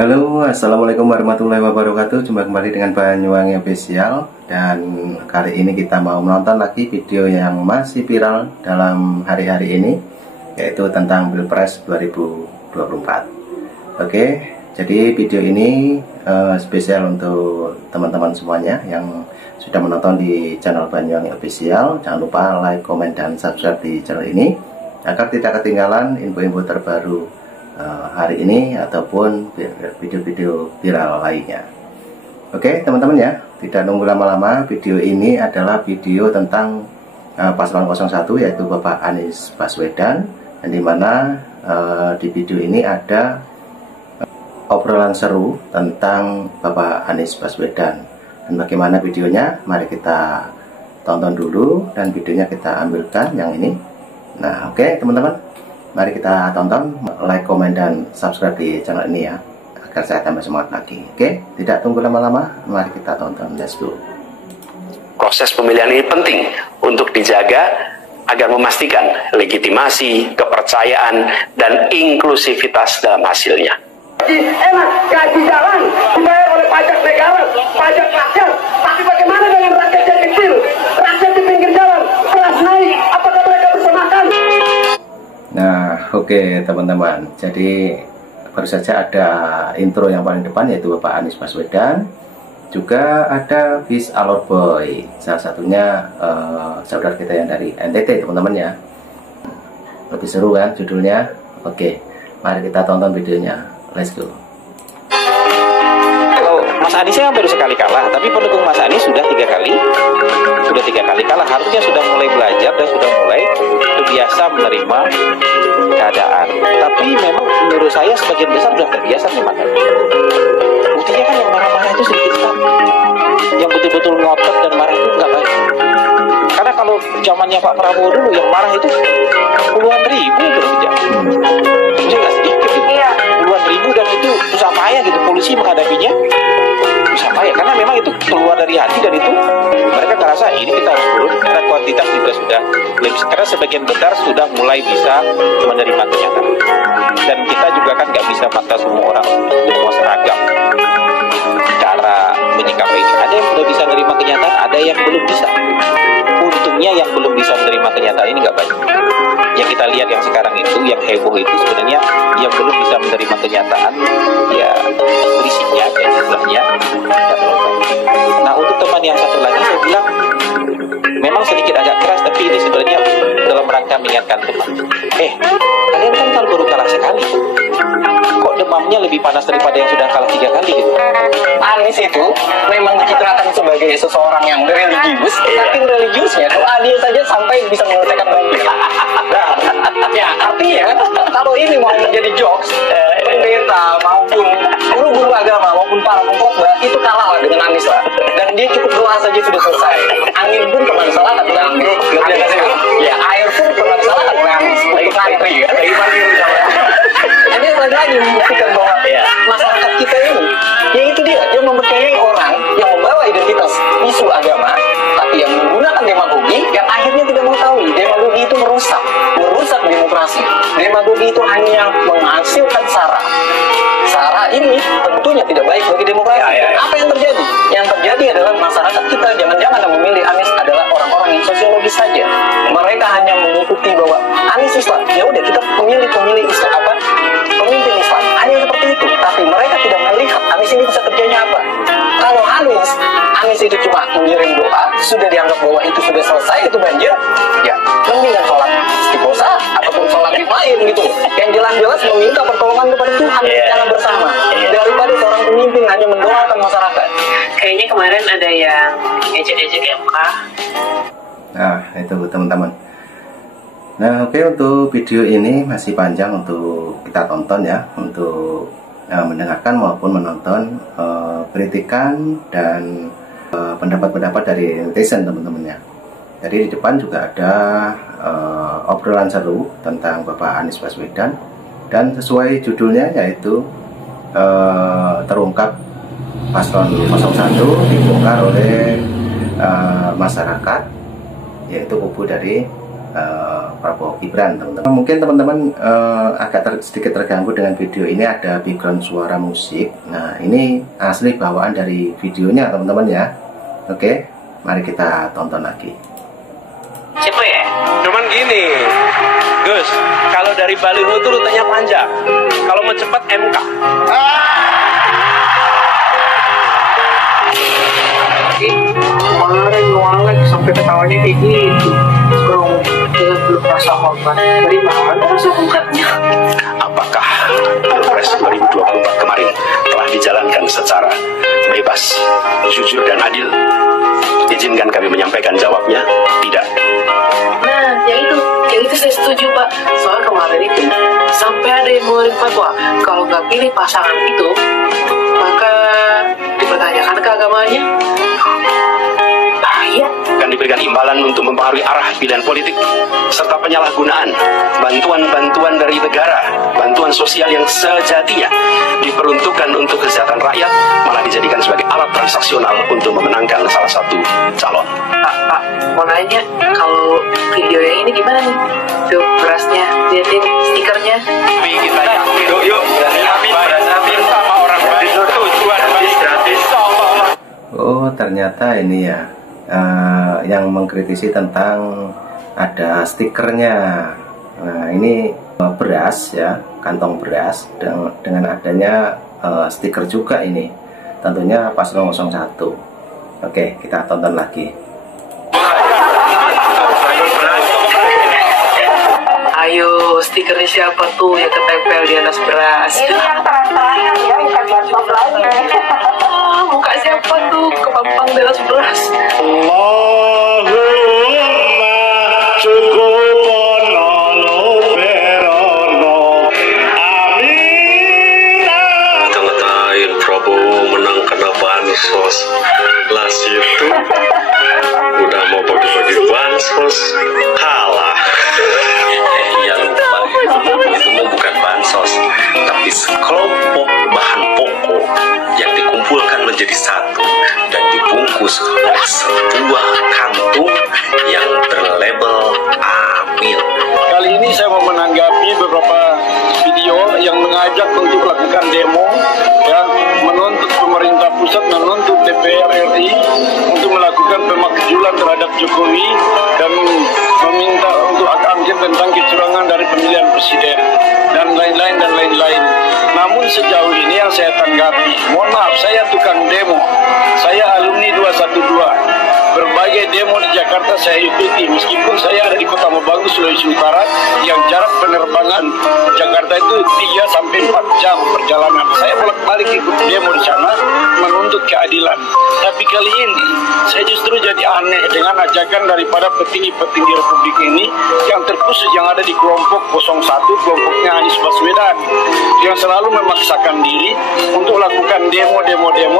Halo, assalamualaikum warahmatullahi wabarakatuh. Jumpa kembali dengan Banyuwangi Official. Dan kali ini kita mau menonton lagi video yang masih viral dalam hari-hari ini, yaitu tentang Pilpres 2024. Oke, jadi video ini spesial untuk teman-teman semuanya yang sudah menonton di channel Banyuwangi Official. Jangan lupa like, komen, dan subscribe di channel ini agar tidak ketinggalan info-info terbaru hari ini ataupun video-video viral lainnya. Oke teman-teman ya, tidak nunggu lama-lama, video ini adalah video tentang paslon 01 yaitu Bapak Anies Baswedan, yang dimana di video ini ada obrolan seru tentang Bapak Anies Baswedan. Dan bagaimana videonya, mari kita tonton dulu dan videonya kita ambilkan yang ini. Nah oke teman-teman, mari kita tonton, like, komen, dan subscribe di channel ini ya, agar saya tambah semangat lagi. Oke, tidak tunggu lama-lama, mari kita tonton. Let's go. Proses pemilihan ini penting untuk dijaga agar memastikan legitimasi, kepercayaan, dan inklusivitas dalam hasilnya. Enak, gaji jalan, dibayar oleh pajak negara, pajak rakyat. Tapi bagaimana dengan rakyat yang kecil, rakyat di pinggir jalan, kelas naik, apakah mereka bisa makan? Nah, oke teman-teman, jadi baru saja ada intro yang paling depan yaitu Bapak Anies Baswedan. Juga ada Bis Alor Boy, salah satunya saudara kita yang dari NTT teman-teman ya. Lebih seru kan judulnya? Oke, mari kita tonton videonya. Let's go. Kalau Mas Aniesnya baru sekali kalah, tapi pendukung Mas Anies sudah tiga kali kalah. Harusnya sudah mulai belajar dan sudah mulai terbiasa menerima keadaan. Tapi memang menurut saya sebagian besar sudah terbiasa menerima keadaan. Buktinya kan yang marah-marah itu sedikit sekali. Yang betul-betul ngotot dan marah itu nggak banyak. Karena kalau zamannya Pak Prabowo dulu yang marah itu puluhan ribu itu saja. Itu nggak sedikit gitu. Puluhan ribu, dan itu susah payah gitu polisi menghadapinya. Susah payah karena memang itu keluar dari hati, dan itu mereka ngerasa ini kita harus turun karena kuantitas juga sudah lebih, karena sebagian besar sudah mulai bisa menerima kenyataan. Dan kita juga kan nggak bisa maksa semua orang semua seragam cara menyikapi ini. Ada yang sudah bisa menerima kenyataan, ada yang belum bisa. Untungnya yang belum bisa menerima kenyataan ini nggak banyak. Yang kita lihat yang sekarang itu, yang heboh itu sebenarnya yang belum bisa menerima kenyataan, ya berisiknya dan jumlahnya. Nah untuk teman yang satu lagi saya bilang memang sedikit agak keras, tapi ini sebenarnya dalam rangka mengingatkan teman. Kalian kan kalau baru kalah sekali, kok demamnya lebih panas daripada yang sudah kalah 3 kali gitu. Anies itu memang dicitrakan sebagai seseorang yang religius, saking religiusnya doa dia saja sampai bisa menyelesaikan banjir. Nah, ya artinya kalau ini mau menjadi jokes, pendeta maupun guru-guru agama maupun para pengkhotbah itu kalah lah dengan Anies lah. Dan dia cukup doa saja sudah selesai. Angin pun pernah disalahkan oleh Anies. Ya air pun pernah disalahkan oleh Anies. Lagi santri kan, lagi parkir misalnya. Ini lagi membuktikan bahwa masyarakat kita ini, ya itu dia mempercayai orang yang membawa identitas isu agama, tapi yang menggunakan demagogi yang akhirnya tidak mengetahui demagogi itu merusak demokrasi. Demagogi itu hanya menghasilkan sara. Sara ini tentunya tidak baik bagi demokrasi. Apa yang terjadi? Yang terjadi adalah masyarakat kita jangan-jangan yang memilih Anies adalah orang-orang yang sosiologis saja. Mereka hanya mengikuti bahwa Anies Islam, ya udah kita pemilih Islam apa? Pemimpin Islam. Hanya seperti itu. Tapi mereka tidak melihat Anies ini bisa kerjanya apa. Kalau Anies itu cuma mengirim doa, sudah dianggap bahwa itu sudah selesai, itu banjir, ya mendingan sholat istiqosah ataupun sholat yang lain gitu, yang jelas-jelas meminta pertolongan kepada Tuhan secara bersama, daripada seorang pemimpin hanya mendoakan masyarakat. Kayaknya kemarin ada yang ejek-ejek MK. Nah itu teman-teman. Nah oke, untuk video ini masih panjang untuk kita tonton ya, untuk mendengarkan maupun menonton kritikan dan pendapat-pendapat dari netizen teman-teman ya. Jadi di depan juga ada obrolan seru tentang Bapak Anies Baswedan, dan sesuai judulnya yaitu terungkap paslon 01 dibongkar oleh masyarakat, yaitu kubu dari Prabowo Gibran, teman-teman. Mungkin teman-teman sedikit terganggu dengan video ini, ada background suara musik. Nah, ini asli bawaan dari videonya, teman-teman ya. Oke, mari kita tonton lagi. Siapa ya? Cuman gini, Gus, kalau dari baliho itu rutenya panjang. Kalau mau cepat MK. Kemarin nuangin sampai ketawanya kayak gitu. Sekarang kita belum rasa korban. Dari mana rasa korbannya? Apakah Pilpres 2024 kemarin telah dijalankan secara bebas, jujur, dan adil? Izinkan kami menyampaikan jawabnya, tidak. Nah, yang itu saya setuju Pak. Soal kemarin itu sampai ada yang mengeluarkan fatwa kalau nggak pilih pasangan itu, maka dipertanyakan keagamaannya. Bahaya. Akan diberikan imbalan untuk mempengaruhi arah pilihan politik, serta penyalahgunaan bantuan-bantuan dari negara, bantuan sosial yang sejatinya diperuntukkan untuk kesejahteraan rakyat, malah dijadikan sebagai alat transaksional untuk memenangkan salah satu calon. Pak, mau nanya, kalau video yang ini gimana nih? Tuh, berasnya, liatin stikernya. Kita yuk, sama orang baik, tujuan baik gratis. Oh, ternyata ini ya, yang mengkritisi tentang ada stikernya. Nah, ini beras ya, kantong beras dengan adanya stiker juga ini. Tentunya paslon 01. Oke, kita tonton lagi. Ayo, stikernya siapa tuh yang ketempel di atas beras? Ini yang terang-terangan ya, bukan bansos lagi. Muka siapa tuh kepampang di atas beras? Ngata-ngatain Prabowo menang kena bansos lah, situ udah mau bagi-bagi bansos kalah. Ya lupa, itu mah bukan bansos, tapi sekelompok bahan pokok yang dikumpulkan menjadi satu dan dibungkus oleh sebuah kantung yang berlabel Amin. Kali ini saya mau menanggapi beberapa video yang mengajak untuk melakukan demo, ya, menuntut pemerintah pusat, menuntut DPR RI untuk melakukan pemakzulan terhadap Jokowi dan meminta untuk hak angket tentang kecurangan dari pemilihan presiden dan lain-lain dan lain-lain. Namun sejauh ini yang saya tanggapi, mohon maaf, saya tukang demo, saya alumni 212. Berbagai demo di Jakarta saya ikuti, meskipun saya ada di Kota Mobagu, Sulawesi Utara, yang jarak penerbangan Jakarta itu 3-4 jam perjalanan. Saya bolak-balik ikut demo di sana menuntut keadilan. Tapi kali ini saya justru jadi aneh dengan ajakan daripada petinggi-petinggi Republik ini yang terkhusus yang ada di kelompok 01, kelompoknya Anies Baswedan, yang selalu memaksakan diri untuk lakukan demo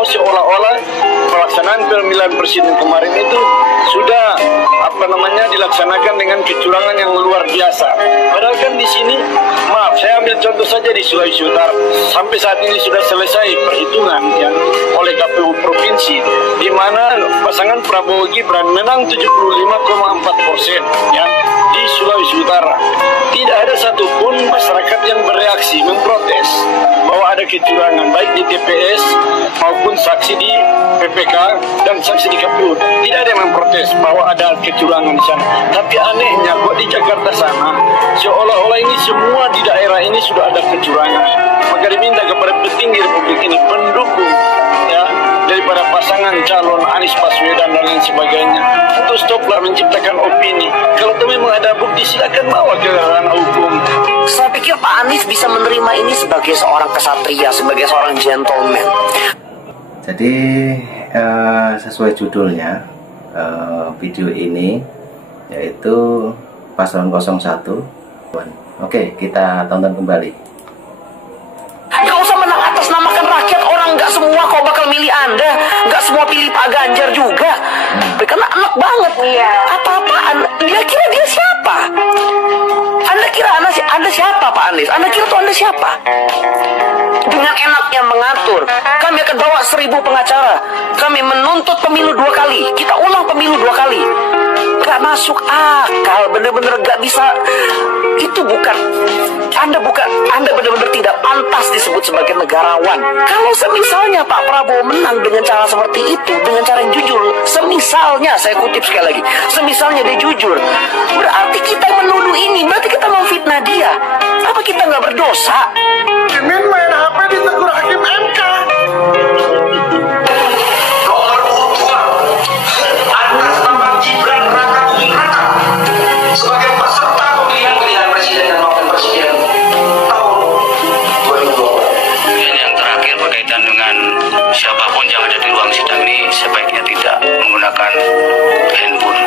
seolah-olah pelaksanaan pemilihan presiden kemarin itu sudah dilaksanakan dengan kecurangan yang luar biasa. Padahal kan di sini, maaf, saya ambil contoh saja di Sulawesi Utara, sampai saat ini sudah selesai perhitungan ya oleh KPU provinsi, di mana pasangan Prabowo Gibran menang 75,4% ya di Sulawesi Utara. Tidak ada satupun masyarakat yang bereaksi memprotes bahwa ada kecurangan, baik di TPS maupun saksi di PPK dan saksi di KPU. Tidak ada yang memprotes bahwa ada kecurangan di sana. Tapi anehnya kok di Jakarta sana seolah-olah ini semua di daerah ini sudah ada kecurangan. Maka diminta kepada petinggi Republik ini pendukung ya daripada pasangan calon Anies Baswedan dan lain sebagainya untuk stoplah menciptakan opini. Kalau memang ada bukti silakan bawa ke ranah hukum. Saya pikir Pak Anies bisa menerima ini sebagai seorang kesatria, sebagai seorang gentleman. Jadi sesuai judulnya video ini yaitu paslon 01. Oke, kita tonton kembali. Gak usah menang atas namakan rakyat, orang gak semua kok bakal milih Anda, gak semua pilih Pak Ganjar juga. Karena enak banget. Apa-apaan? Dia kira dia siapa? Anda kira Anda siapa Pak Anies? Anda kira tuh Anda siapa? dengan enaknya mengatur. Kami akan bawa 1000 pengacara. Kami menuntut pemilu 2 kali. Kita ulang pemilu 2 kali. Gak masuk akal, bener-bener gak bisa. Itu bukan, Anda bener-bener tidak pantas disebut sebagai negarawan. Kalau semisalnya Pak Prabowo menang dengan cara seperti itu, dengan cara yang jujur, semisalnya, saya kutip sekali lagi, semisalnya dia jujur, berarti kita menuduh ini, berarti kita memfitnah dia. Apa kita nggak berdosa? Ini main HP ditegur hakim MK. Nomor urut 2 atas nama Gibran Raka Buming Raka sebagai peserta pemilihan presiden dan wakil presiden tahun 2020. Dan yang terakhir berkaitan dengan siapapun yang ada di ruang sidang ini sebaiknya tidak menggunakan handphone.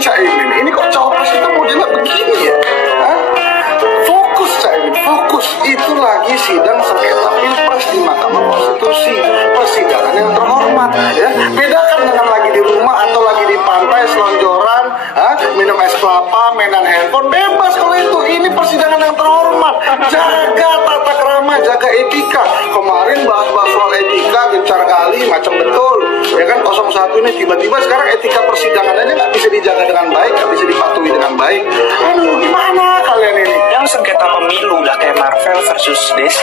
Caimin, ini kok cawapres itu modelnya begini ya? Hah? Fokus Caimin, fokus. Itu lagi sidang sengketa pilpres di Mahkamah Konstitusi, persidangan yang terhormat ya. Bedakan dengan lagi di rumah atau lagi di pantai selonjoran, minum es kelapa, mainan handphone, bebas kalau itu. Ini persidangan yang terhormat. Jaga tata krama, jaga etika. Kemarin bahas-bahas soal etika, gencar kali, macam betul. Ya kan 01 ini tiba-tiba sekarang etika persidangan aja nggak bisa dijaga dengan baik, nggak bisa dipatuhi dengan baik. Aduh, gimana kalian ini? Yang sengketa pemilu udah kayak Marvel versus DC,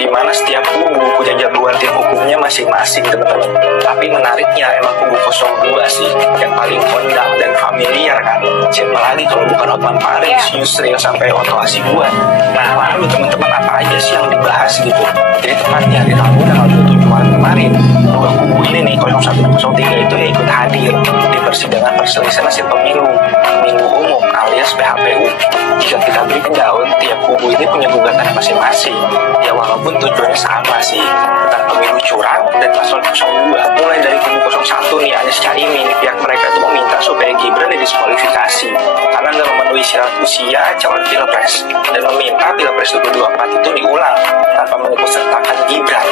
di mana setiap kubu punya jagoan tim hukumnya masing-masing, teman-teman. Tapi menariknya emang kubu 02 sih yang paling kondang dan familiar kan. Siapa lagi kalau bukan Otman Paris, Yusril sampai Otto Hasibuan. Nah, lalu teman-teman apa aja sih yang dibahas gitu? Jadi tepatnya di Rabu tanggal 27 Maret kemarin, dua kubu ini nih 01 dan 03 itu ya ikut hadir di persidangan perselisihan hasil pemilu umum alias PHPU. Jika kita break down, tiap kubu ini punya gugatannya masing-masing. Ya walaupun tujuannya sama sih, tentang pemilu curang dan paslon 02. Mulai dari kubu 01 nih, Anies Caimin, pihak mereka itu meminta supaya Gibran didiskualifikasi karena nggak memenuhi syarat usia calon pilpres dan meminta pilpres 2024 itu diulang tanpa mengikutsertakan Gibran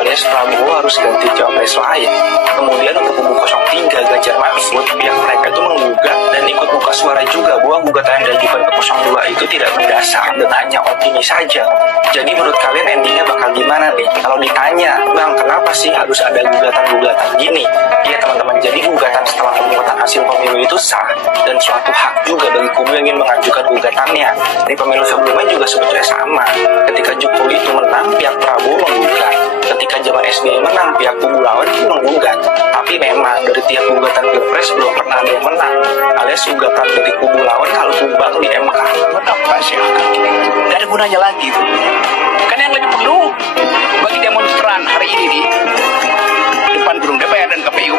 alias Prabowo harus ganti cawapres lain. Kemudian untuk kubu 03 Ganjar Mahfud, pihak mereka itu menggugat dan ikut buka suara juga bahwa gugatan yang diajukan ke 02 itu tidak berdasar dan hanya opini saja. Jadi menurut kalian endingnya bakal gimana nih? Kalau ditanya, Bang, kenapa sih harus ada gugatan-gugatan gini? Ya teman-teman, jadi gugatan setelah pemungutan hasil pemilu itu sah dan suatu hak juga bagi kubu yang ingin mengajukan gugatannya. Di pemilu sebelumnya juga sebetulnya sama. Ketika Jokowi itu menang, pihak Prabowo menggugat. Ketika zaman SBY menang, pihak kubu lawan itu menggugat. Tapi memang dari tiap gugatan pilpres belum pernah ada yang menang. Alias gugatan dari kubu lawan kalau tumbang di MK. Apa sih? Gak ada gunanya lagi tuh. Kan yang lebih perlu bagi demonstran hari ini di depan gedung DPR dan KPU,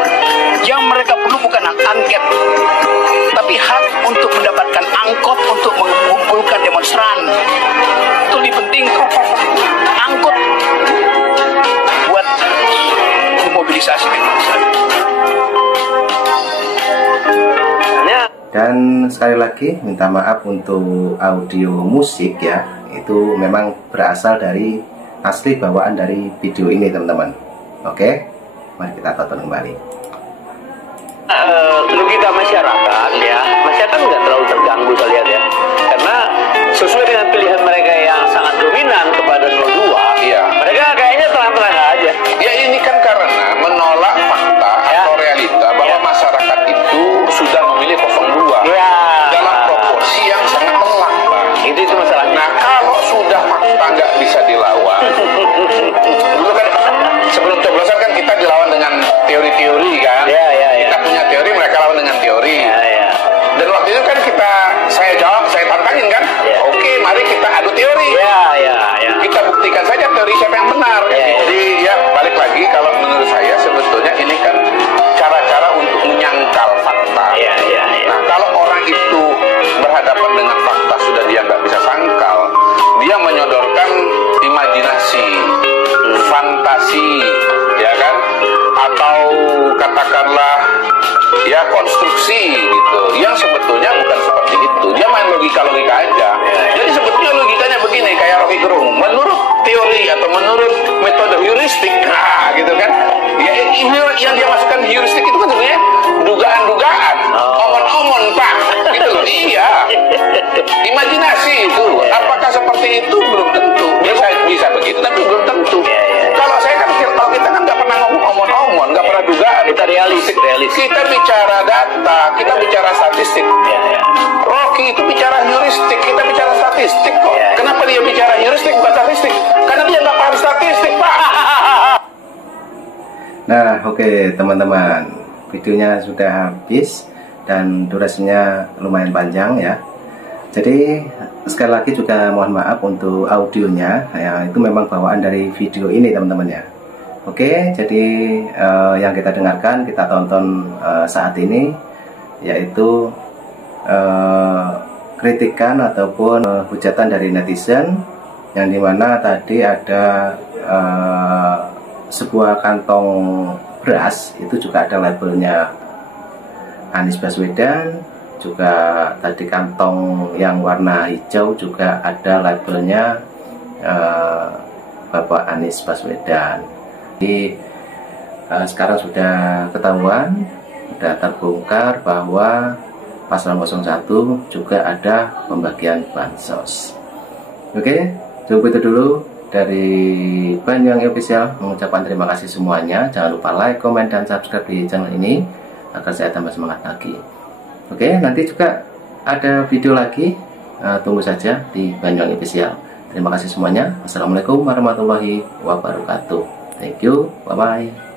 yang mereka perlu bukan hak angket, tapi hak untuk mendapatkan angkot untuk mengumpulkan demonstran. Itu lebih penting tuh. Angkot buat mobilisasi demonstran. Dan sekali lagi minta maaf untuk audio musik ya, itu memang berasal dari asli bawaan dari video ini teman-teman. Oke, mari kita tonton kembali. Logika masyarakat ya, masyarakat nggak terlalu terganggu saya lihat ya, karena sesuai dengan pilihan mereka yang sangat dominan kepada 02, ya mereka kayaknya terang-terang aja. Ya ini kan karena menolak fakta atau realita bahwa masyarakat itu sudah memilih 02 dalam proporsi yang sangat telak, Bang. Itu masalahnya. Nah kalau sudah fakta nggak bisa dilawan, dulu kan sebelum coblosan kan kita dilawan dengan teori-teori kan. Kita punya teori, mereka lawan dengan teori. Dan waktu itu kan saya tantangin kan. Oke, mari kita adu teori. Kita buktikan saja teori siapa yang benar. Jadi ya balik lagi, kalau menurut saya sebetulnya ini kan cara-cara untuk menyangkal fakta. Nah kalau orang itu berhadapan dengan fakta sudah dia nggak bisa sangkal, dia menyodorkan imajinasi, fantasi, ya kan, atau katakanlah ya konstruksi gitu, yang sebetulnya bukan seperti itu. Dia main logika-logika aja. Jadi sebetulnya logikanya begini, kayak Rocky Gerung, menurut teori atau menurut metode heuristik, gitu kan, ya yang dia masukkan heuristik itu kan sebenarnya dugaan-dugaan, omon-omon Pak, gitu loh. Iya, kita bicara data, kita bicara statistik. Rocky itu bicara heuristik, kita bicara statistik kok. Kenapa dia bicara heuristik bukan statistik? Karena dia nggak paham statistik, Pak. Nah, oke teman-teman, videonya sudah habis dan durasinya lumayan panjang ya. Jadi sekali lagi juga mohon maaf untuk audionya ya, itu memang bawaan dari video ini teman-teman ya. Oke, jadi yang kita dengarkan, kita tonton saat ini yaitu kritikan ataupun hujatan dari netizen, yang dimana tadi ada sebuah kantong beras itu juga ada labelnya Anies Baswedan, juga tadi kantong yang warna hijau juga ada labelnya Bapak Anies Baswedan. Jadi sekarang sudah ketahuan, sudah terbongkar bahwa Paslon 01 juga ada pembagian bansos. Oke, cukup itu dulu dari Banyuwangi Official, mengucapkan terima kasih semuanya. Jangan lupa like, komen, dan subscribe di channel ini agar saya tambah semangat lagi. Oke, nanti juga ada video lagi, tunggu saja di Banyuwangi Official. Terima kasih semuanya. Assalamualaikum warahmatullahi wabarakatuh. Thank you, bye bye.